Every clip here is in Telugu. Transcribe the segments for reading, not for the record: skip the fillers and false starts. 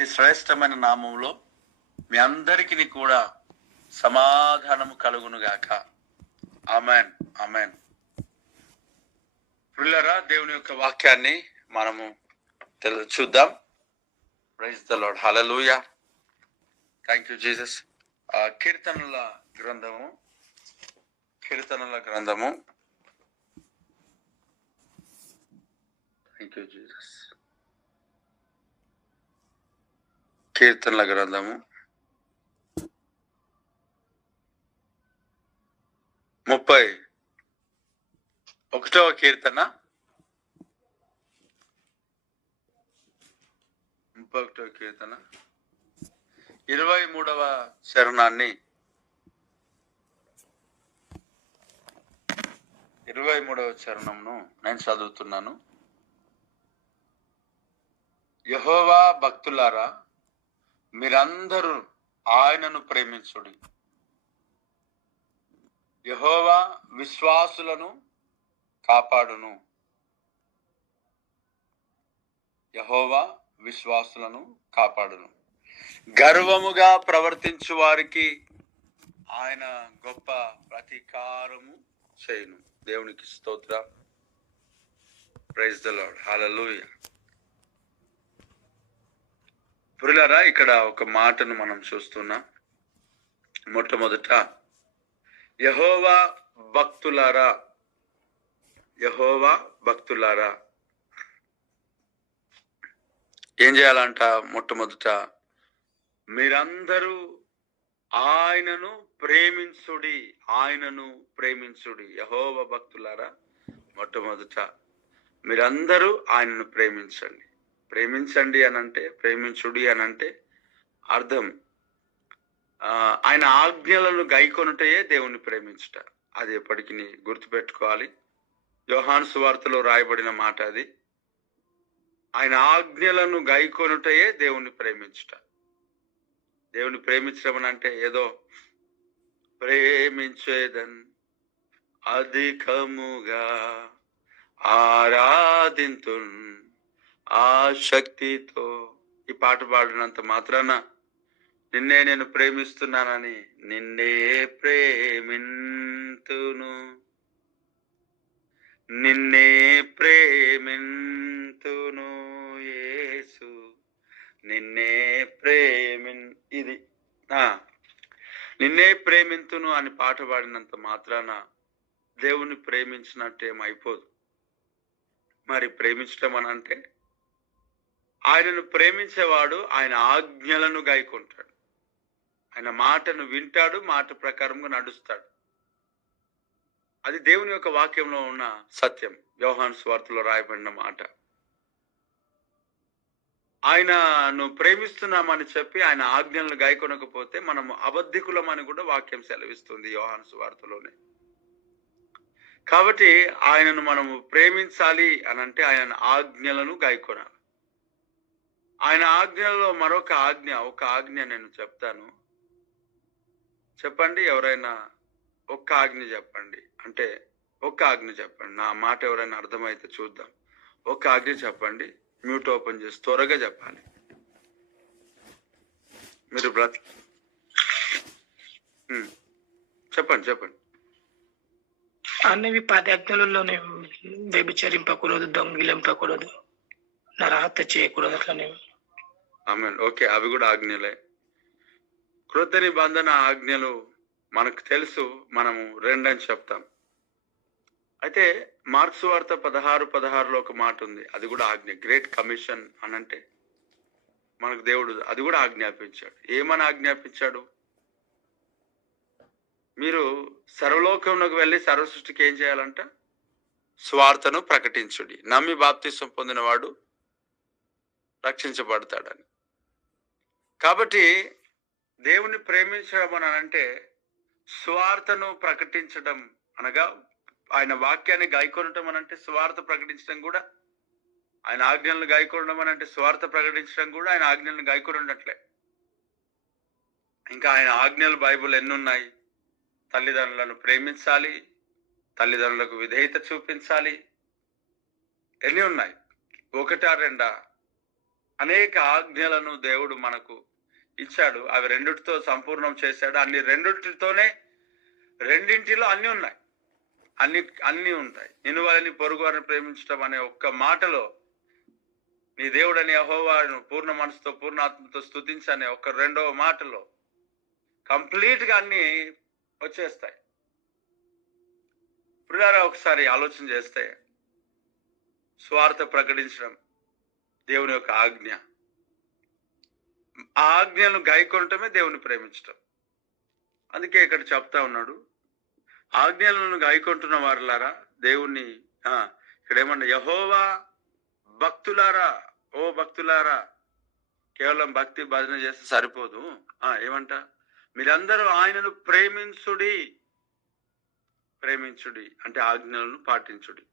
అతి శ్రేష్టమైన నామంలో మీ అందరికీ కూడా సమాధానము కలుగును గాక. Amen amen. ప్రియులారా, దేవుని యొక్క వాక్యాన్ని మనము చూద్దాం. Praise the lord. Hallelujah. Thank you Jesus. కీర్తనల గ్రంథము థ్యాంక్ యూ జీసస్. కీర్తనల గ్రంథము 31వ కీర్తన 23వ చరణాన్ని 23వ చరణంను నేను చదువుతున్నాను. యెహోవా భక్తులారా, మీరందరూ ఆయనను ప్రేమించుడి. యెహోవా విశ్వాసులను కాపాడును. యెహోవా విశ్వాసులను కాపాడును. గర్వముగా ప్రవర్తించు వారికి ఆయన గొప్ప ప్రతీకారము చేయును. దేవునికి స్తోత్రం. Praise the lord. హల్లెలూయా. ప్రియులారా, ఇక్కడ ఒక మాటను మనం చూస్తున్నాం. మొట్టమొదట యెహోవా భక్తులారా, యెహోవా భక్తులారా ఏం చేయాలంట? మొట్టమొదట మీరందరూ ఆయనను ప్రేమించుడి. ఆయనను ప్రేమించుడి. యెహోవా భక్తులారా, మొట్టమొదట మీరందరూ ఆయనను ప్రేమించండి. ప్రేమించండి అనంటే, ప్రేమించుడి అనంటే అర్థం ఆయన ఆజ్ఞలను గైకొనుటయే దేవుని ప్రేమించుట. అది ఎప్పటికీ గుర్తుపెట్టుకోవాలి. యోహాను సువార్తలో రాయబడిన మాట అది. ఆయన ఆజ్ఞలను గైకొనుటయే దేవుని ప్రేమించుట. దేవుని ప్రేమించడం అంటే ఏదో ప్రేమించేదన్ అధికముగా ఆరాధింతున్ ఆ శక్తితో, ఈ పాట పాడినంత మాత్రాన నిన్నే నేను ప్రేమిస్తున్నానని నిన్నే ప్రేమింతును, నిన్నే ప్రేమింతును యేసు, నిన్నే ఇది నిన్నే ప్రేమింతును అని పాట పాడినంత మాత్రాన దేవుని ప్రేమించినట్టేమైపోదు. మరి ప్రేమించడం అని అంటే ఆయనను ప్రేమించేవాడు ఆయన ఆజ్ఞలను గైకొంటాడు. ఆయన మాటను వింటాడు, మాట ప్రకారంగా నడుస్తాడు. అది దేవుని యొక్క వాక్యంలో ఉన్న సత్యం. యోహాను సువార్తలో రాయబడిన మాట. ఆయనను ప్రేమిస్తున్నామని చెప్పి ఆయన ఆజ్ఞలను గైకొనకపోతే మనము అబద్ధికులమని కూడా వాక్యం సెలవిస్తుంది యోహాను సువార్తలోనే. కాబట్టి ఆయనను మనము ప్రేమించాలి అనంటే ఆయన ఆజ్ఞలను గైకొనాలి. ఆయన ఆజ్ఞలలో మరొక ఆజ్ఞ, ఒక ఆజ్ఞ నేను చెప్తాను. చెప్పండి, ఎవరైనా ఒక్క ఆజ్ఞ చెప్పండి. అంటే ఒక్క ఆజ్ఞ చెప్పండి. నా మాట ఎవరైనా అర్థమైతే చూద్దాం. ఒక్క ఆజ్ఞ చెప్పండి. మ్యూట్ ఓపెన్ చేసి త్వరగా చెప్పాలి. మీరు చెప్పండి. అన్నవి 10 ఆజ్ఞలలోనే వ్యభిచరింపకూడదు, దొంగిలింపకూడదు, నరహత్య చేయకూడదు. అట్లనే ఓకే, అవి కూడా ఆజ్ఞలే. కృత నిబంధన ఆజ్ఞలు మనకు తెలుసు, మనము 2 అని చెప్తాం. అయితే మార్క్స్ వార్త 16:16లో ఒక మాట ఉంది. అది కూడా ఆజ్ఞ. గ్రేట్ కమిషన్ అనంటే మనకు దేవుడు అది కూడా ఆజ్ఞాపించాడు. ఏమని ఆజ్ఞాపించాడు? మీరు సర్వలోకంలోకి వెళ్ళి సర్వసృష్టికి ఏం చేయాలంట? స్వార్థను ప్రకటించుడి. నమ్మి బాప్తిసం పొందినవాడు రక్షించబడతాడని. కాబట్టి దేవుని ప్రేమించడం అని అంటే స్వార్థను ప్రకటించడం అనగా, ఆయన వాక్యాన్ని గాయకొనడం అని అంటే స్వార్థ ప్రకటించడం కూడా, ఆయన ఆజ్ఞలను గాయకొనడం అని అంటే స్వార్థ ప్రకటించడం కూడా ఆయన ఆజ్ఞలను గాయకొనట్లే. ఇంకా ఆయన ఆజ్ఞలు బైబిల్ ఎన్నున్నాయి? తల్లిదండ్రులను ప్రేమించాలి, తల్లిదండ్రులకు విధేయత చూపించాలి. ఎన్ని ఉన్నాయి? 1, 2? అనేక ఆజ్ఞలను దేవుడు మనకు ఇచ్చాడు. అవి రెండిటితో సంపూర్ణం చేశాడు. రెండింటిలో అన్ని ఉన్నాయి. అన్ని ఉంటాయి. నిన్ను వాళ్ళని పొరుగు వారిని ప్రేమించడం అనే ఒక్క మాటలో, నీ దేవుడని యెహోవాను పూర్ణ మనసుతో పూర్ణ ఆత్మతో స్తుతించనే ఒక రెండవ మాటలో కంప్లీట్ గా అన్ని వచ్చేస్తాయి. ప్రియులారా, ఒకసారి ఆలోచన చేస్తే స్వార్థ ప్రకటించడం దేవుని యొక్క ఆజ్ఞ. ఆ ఆజ్ఞను గైకొనటమే దేవుని ప్రేమించటం. అందుకే ఇక్కడ చెప్తా ఉన్నాడు, ఆజ్ఞలను గైకొంటున్న వారులారా దేవుణ్ణి ఇక్కడ ఏమన్నా, యెహోవా భక్తులారా, ఓ భక్తులారా, కేవలం భక్తి భజన చేస్తే సరిపోదు. ఏమంట, మీరందరూ ఆయనను ప్రేమించుడి అంటే ఆజ్ఞలను పాటించుడి.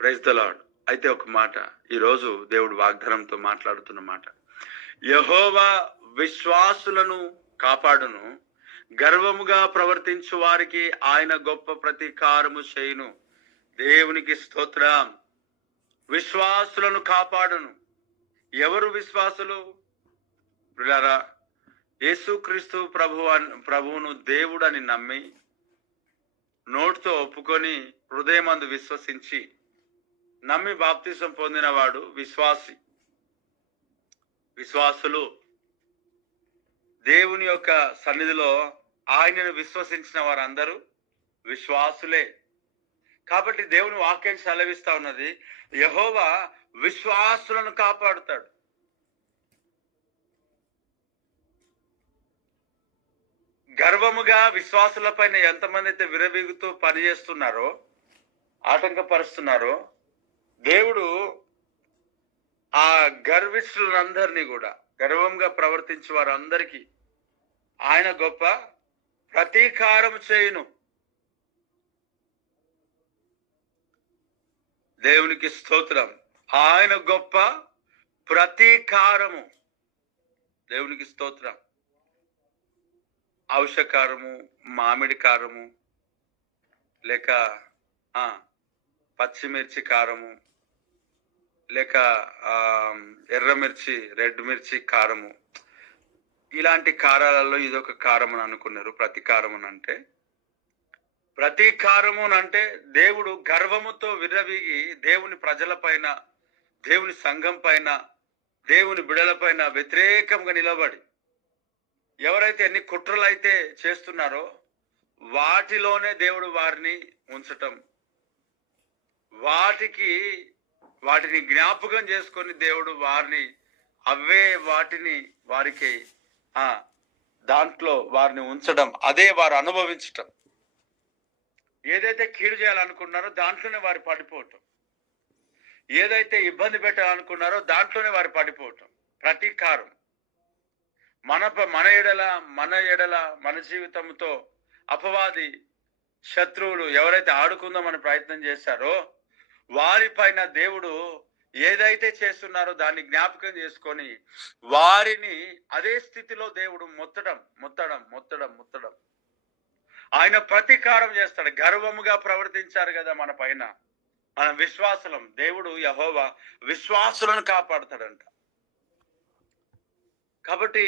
Praise the lord. అయితే ఒక మాట, ఈరోజు దేవుడు వాగ్దానంతో మాట్లాడుతున్న మాట, యెహోవా విశ్వాసులను కాపాడును, గర్వముగా ప్రవర్తించు వారికి ఆయన గొప్ప ప్రతీకారము చేయును. దేవునికి స్తోత్రం. విశ్వాసులను కాపాడును. ఎవరు విశ్వాసులు? ప్రియులారా, యేసుక్రీస్తు ప్రభువును దేవుడని నమ్మి నోటితో ఒప్పుకొని హృదయమందు విశ్వసించి నమ్మి బాప్తిసం పొందినవాడు విశ్వాసి. విశ్వాసులు దేవుని యొక్క సన్నిధిలో ఆయనను విశ్వసించిన వారందరూ విశ్వాసులే. కాబట్టి దేవుని వాక్యం సెలవిస్తా ఉన్నది, యెహోవా విశ్వాసులను కాపాడుతాడు. గర్వముగా విశ్వాసుల పైన ఎంతమంది అయితే విరవీగుతూ పనిచేస్తున్నారో, ఆటంకపరుస్తున్నారో, దేవుడు ఆ గర్విష్ఠులందరినీ కూడా, గర్వంగా ప్రవర్తించే వారందరికీ ఆయన గొప్ప ప్రతీకారం చేయును. దేవునికి స్తోత్రం. ఆయన గొప్ప ప్రతీకారము. దేవునికి స్తోత్రం. ఔషకారము, మామిడి కారము, లేక పచ్చిమిర్చి కారము, లేక ఎర్రమిర్చి, రెడ్ మిర్చి కారము, ఇలాంటి కారాలలో ఇదొక కారం అని అనుకున్నారు. ప్రతీకారము అంటే దేవుడు గర్వముతో విర్రవీగి దేవుని ప్రజల పైన, దేవుని సంఘం పైన, దేవుని బిడల పైన వ్యతిరేకంగా నిలబడి ఎవరైతే ఎన్ని కుట్రలు అయితే చేస్తున్నారో వాటిలోనే దేవుడు వారిని ఉంచటం, వాటిని జ్ఞాపకం చేసుకొని దేవుడు వారికి దాంట్లో వారిని ఉంచడం, అదే వారు అనుభవించటం. ఏదైతే కీడు చేయాలనుకున్నారో దాంట్లోనే వారు పడిపోవటం, ఏదైతే ఇబ్బంది పెట్టాలనుకున్నారో దాంట్లోనే వారు పడిపోవటం. ప్రతీకారం. మన ఎడల మన జీవితంతో అపవాది శత్రువులు ఎవరైతే ఆడుకుందామని ప్రయత్నం చేశారో వారిపైన దేవుడు ఏదైతే చేస్తున్నారో దాన్ని జ్ఞాపకం చేసుకొని వారిని అదే స్థితిలో దేవుడు ముత్తడం. ఆయన ప్రతీకారం చేస్తాడు. గర్వముగా ప్రవర్తించారు కదా మన పైన, మన విశ్వాసులం. దేవుడు యెహోవా విశ్వాసులను కాపాడుతాడంట. కాబట్టి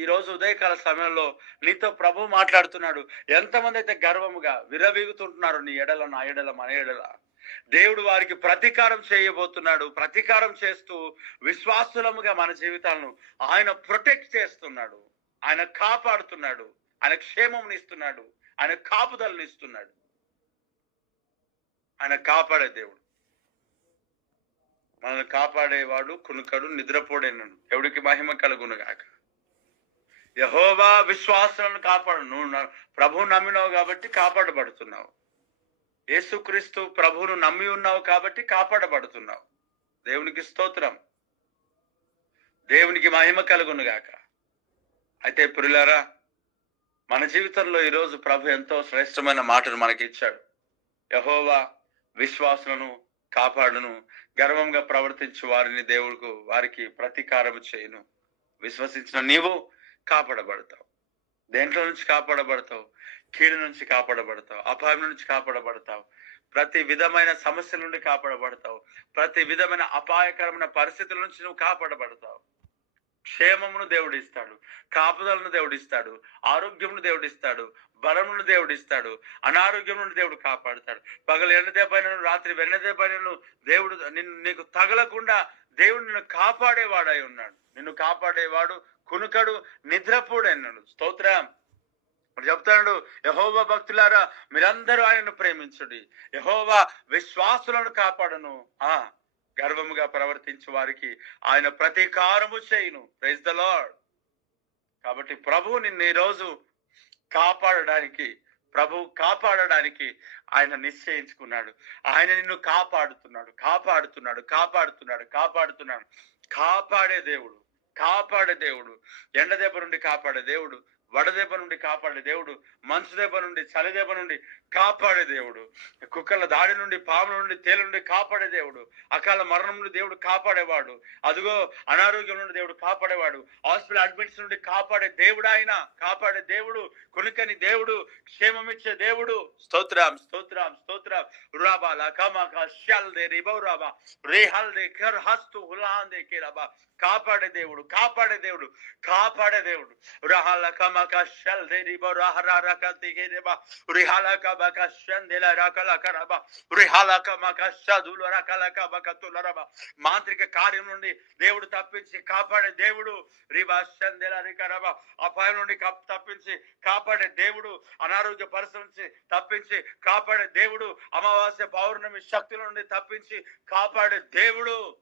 ఈ రోజు ఉదయకాల సమయంలో నీతో ప్రభు మాట్లాడుతున్నాడు. ఎంతమంది అయితే గర్వముగా విరవీగుతుంటున్నారు నీ ఎడల, నా ఎడల, మన ఎడల, దేవుడు వారికి ప్రతీకారం చేయబోతున్నాడు. ప్రతీకారం చేస్తూ విశ్వాసులముగా మన జీవితాలను ఆయన ప్రొటెక్ట్ చేస్తున్నాడు, ఆయన కాపాడుతున్నాడు, ఆయన క్షేమం ఇస్తున్నాడు, ఆయన కాపుదలను ఇస్తున్నాడు. ఆయన కాపాడే దేవుడు. మనల్ని కాపాడేవాడు కునుకడు, నిద్రపోడేనను. దేవుడికి మహిమ కలుగునుగాక. యెహోవా విశ్వాసులను కాపాడు. నువ్వు ప్రభువు నమ్మినావు కాబట్టి కాపాడబడుతున్నావు. యేసుక్రీస్తు ప్రభువును నమ్మి ఉన్నావు కాబట్టి కాపాడబడుతున్నావు. దేవునికి స్తోత్రం. దేవునికి మహిమ కలుగునుగాక. అయితే ప్రియులారా, మన జీవితంలో ఈరోజు ప్రభు ఎంతో శ్రేష్టమైన మాటను మనకి ఇచ్చాడు. యెహోవా విశ్వాసులను కాపాడును, గర్వంగా ప్రవర్తించు వారికి ప్రతీకారం చేయును. విశ్వసించిన నీవు కాపాడబడతావు. దేంట్లో నుంచి కాపాడబడతావు? కీడు నుంచి కాపాడబడతావు, అపాయం నుంచి కాపాడబడతావు, ప్రతి విధమైన సమస్యల నుండి కాపాడబడతావు. ప్రతి విధమైన అపాయకరమైన పరిస్థితుల నుంచి నువ్వు కాపాడబడతావు. క్షేమమును దేవుడిస్తాడు, కాపుదలను దేవుడిస్తాడు, ఆరోగ్యమును దేవుడిస్తాడు, బలమును దేవుడిస్తాడు, అనారోగ్యం నుండి దేవుడు కాపాడుతాడు. పగలు ఎండ దెబ్బైనను రాత్రి వెన్న దెబ్బైనను దేవుడు నీకు తగలకుండా దేవుడు నిన్ను కాపాడేవాడై ఉన్నాడు. నిన్ను కాపాడేవాడు కునుకడు, నిద్రపోడన్నాడు. స్తోత్రం. చెప్తాడు, యెహోవా భక్తులారా మీరందరూ ఆయనను ప్రేమించుడి, యెహోవా విశ్వాసులను కాపాడును, గర్వముగా ప్రవర్తించే వారికి ఆయన ప్రతీకారము చేయును. Praise the lord. కాబట్టి ప్రభు నిన్ను ఈరోజు కాపాడడానికి ఆయన నిశ్చయించుకున్నాడు. ఆయన నిన్ను కాపాడుతున్నాడు. కాపాడే దేవుడు, ఎండ దెబ్బ నుండి కాపాడే దేవుడు, వడదెబ్బ నుండి కాపాడే దేవుడు, మంచు దెబ్బ నుండి, చలి దెబ్బ నుండి కాపాడే దేవుడు, కుక్కల దాడి నుండి, పాముల నుండి, తేల నుండి కాపాడే దేవుడు, అకాల మరణం నుండి దేవుడు కాపాడేవాడు, అదిగో అనారోగ్యం నుండి దేవుడు కాపాడేవాడు, హాస్పిటల్ అడ్మిట్స్ నుండి కాపాడే దేవుడు, ఆయన కాపాడే దేవుడు, కొనుకని దేవుడు, క్షేమమిచ్చే దేవుడు. స్తోత్రం. రాబా లకమక షల్దే రిబౌరాబా రేహల్దే కర్ హస్తు హులాందే కేరాబా. కాపాడే దేవుడు. రహలకమక షల్దే రిబౌ రహరకతి కేరేబా రిహలకమక షందెల రకలకరబా రిహలకమక షదుల రకలకబకతులరబా. మాంత్రిక కార్యం నుండి దేవుడు తప్పించి కాపాడే దేవుడు. రిబా షందెల రికరబా. అపాయం నుండి తప్పించి కాపాడే దేవుడు. అనారోగ్య పరిస్థితి నుంచి తప్పించి కాపాడే దేవుడు. అమావాస్య పౌర్ణమి శక్తుల నుండి తప్పించి కాపాడే దేవుడు.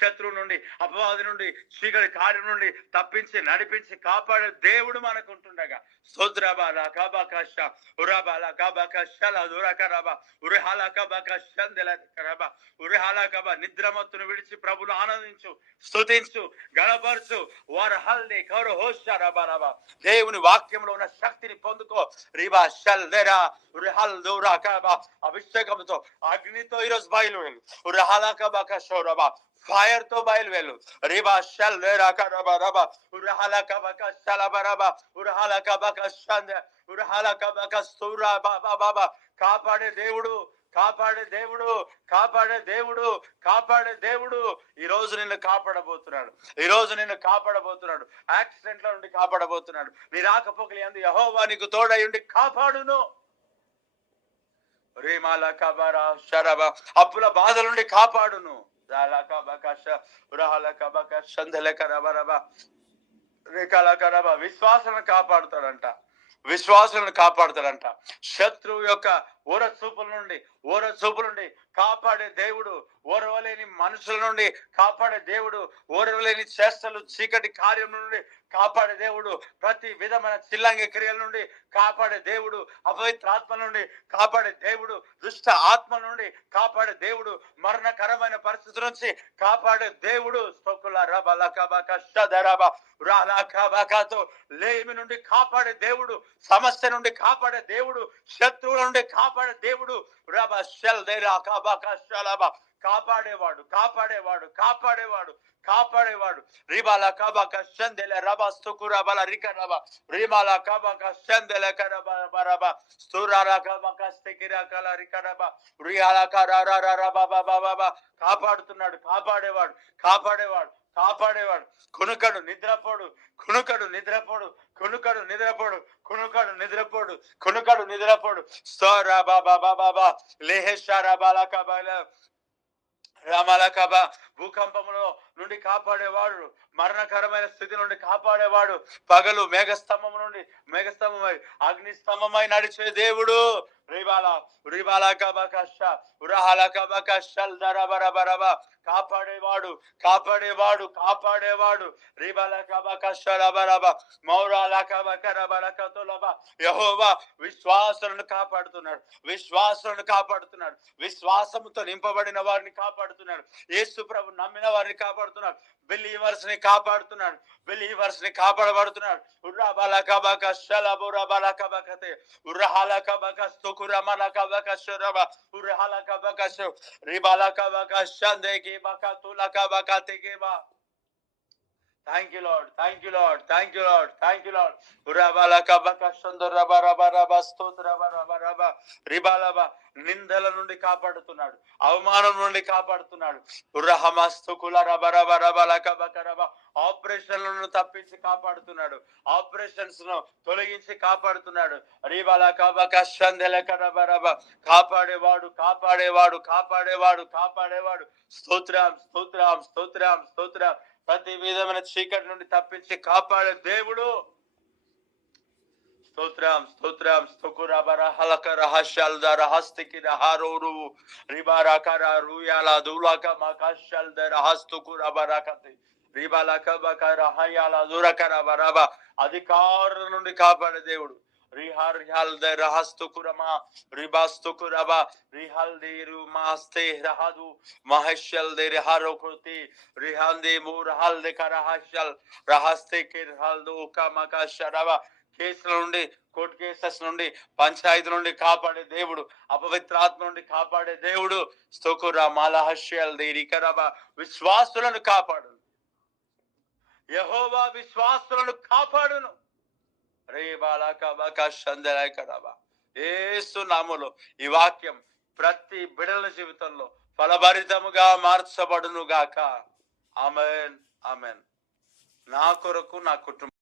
శత్రువు నుండి, అపవాది నుండి, చీకటి కార్యం నుండి తప్పించి నడిపించి కాపాడే దేవుడు మనకుంటుండగా నిద్రమత్తును విడిచి ప్రభును ఆనందించు, స్తుతించు, గణపరచు. దేవుని వాక్యంలో ఉన్న శక్తిని పొందుకో. అభిషేకంతో, అగ్నితో ఈరోజు బయలువెళ్ళు. ఫైర్ తో బయలువెళ్ళు. రిబా షల్ రబా రబా ఉరహలకబక షలబరబా ఉరహలకబక షంద ఉరహలకబక సూరా బాబా బాబా. కాపాడే దేవుడు. ఈ రోజు నిన్ను కాపాడబోతున్నాడు. యాక్సిడెంట్ల నుండి కాపాడబోతున్నాడు. నీ రాకపోకలు యందు యెహోవా నీకు తోడై ఉండి కాపాడును. అప్పుల బాధల నుండి కాపాడును. విశ్వాసాలను కాపాడుతాడంట. శత్రువు యొక్క ఓరచూపుల నుండి కాపాడే దేవుడు. ఓరవలేని మనుషుల నుండి కాపాడే దేవుడు. ఓరవలేని చేష్టలు, చీకటి కార్యం నుండి కాపాడే దేవుడు. ప్రతి విధమైన చిల్లంగి క్రియల నుండి కాపాడే దేవుడు. అపవిత్రాత్మ నుండి కాపాడే దేవుడు. దుష్ట ఆత్మ నుండి కాపాడే దేవుడు. మరణకరమైన పరిస్థితి నుంచి కాపాడే దేవుడు. లేమి నుండి కాపాడే దేవుడు. సమస్య నుండి కాపాడే దేవుడు. శత్రువుల నుండి కాపాడే దేవుడు. కాపాడేవాడు. రిబాల కబక షందెల రబా స్తుకురా బల రిక రబా రిమాల కబక షందెల కరబా రబా స్తురాల కబక స్తికిరా కల రిక రబా రియాల కరారా రబా బాబా బాబా. కాపాడేవాడు. కునుకడు నిద్రపోడు. స్తోరా బాబా బాబా లేహేషారా బాలా కబాల రామలకబ. భూకంపంలో నుండి కాపాడేవాడు. మరణకరమైన స్థితి నుండి కాపాడేవాడు. పగలు మేఘస్తంభమై అగ్నిస్తంభమై నడిచే దేవుడు. కాపాడేవాడు. యెహోవా విశ్వాసులను కాపాడుతున్నాడు. విశ్వాసముతో నింపబడిన వారిని కాపాడుతున్నాడు. యేసు ప్రభు నమ్మిన వారిని కాపాడుతున్నాడు. బిలీవర్స్ ని కాపాడుతున్నాడు. కాపాడబడుతున్నాడు. Thank you Lord, thank you Lord, thank you Lord, thank you Lord. ఉరబల కబక షందో రబ రబ రబ స్తోత్ర రబ రబ రబ రిబలబ. నిందల నుండి కాపాడుతున్నాడు, అవమానం నుండి కాపాడుతున్నాడు. ఉర్రహమస్తుకుల రబ రబ రబ లకబక రబ. ఆపరేషన్లను తప్పించి కాపాడుతున్నాడు, ఆపరేషన్స్ ను తొలగించి కాపాడుతున్నాడు. రిబల కబక షందెలక రబ రబ. కాపాడేవాడు, కాపాడేవాడు, కాపాడేవాడు, కాపాడేవాడు. స్తోత్రం, స్తోత్రం, స్తోత్రం, స్తోత్రం. ప్రతి విధమైన చీకటి నుండి తప్పించి కాపాడే దేవుడు. స్తోత్రం, స్తోత్రం. స్తుకురబర హలక రహస్యాల్ దర హస్తికి రహారోరు రిబారకర రుయాల దులక మకషల్ దర హస్తుకురబరకతి రిబాలక బకర హయాల దురకర బరబ. అధికారుల నుండి కాపాడే దేవుడు. రిహర్ హల్ దర హస్తుకురమా రిబాస్తుకురబ రిహల్ దేరు మాస్తే రహదు మహషల్ దే రహరోకృతి రిహందే మూరహల్ దే కరహషల్ రహస్తే కిర్హల్ దుక మకషరబ. కేసుల నుండి, కోర్టు కేసెస్ నుండి, పంచాయతీ నుండి కాపాడే దేవుడు, అపవిత్రాత్మ నుండి కాపాడే దేవుడు. స్తోకురా మాలహష్యల్ దేరికరబ. విశ్వాసులను కాపాడు యెహోవా, విశ్వాసులను కాపాడును. రే బాలకబక షందలకరబ. యేసు నామములో ఈ వాక్యం ప్రతి బిడల జీవితంలో ఫలభరితముగా మార్చబడును గాక. ఆమేన్, ఆమేన్. నా కొరకు, నా కుటుంబం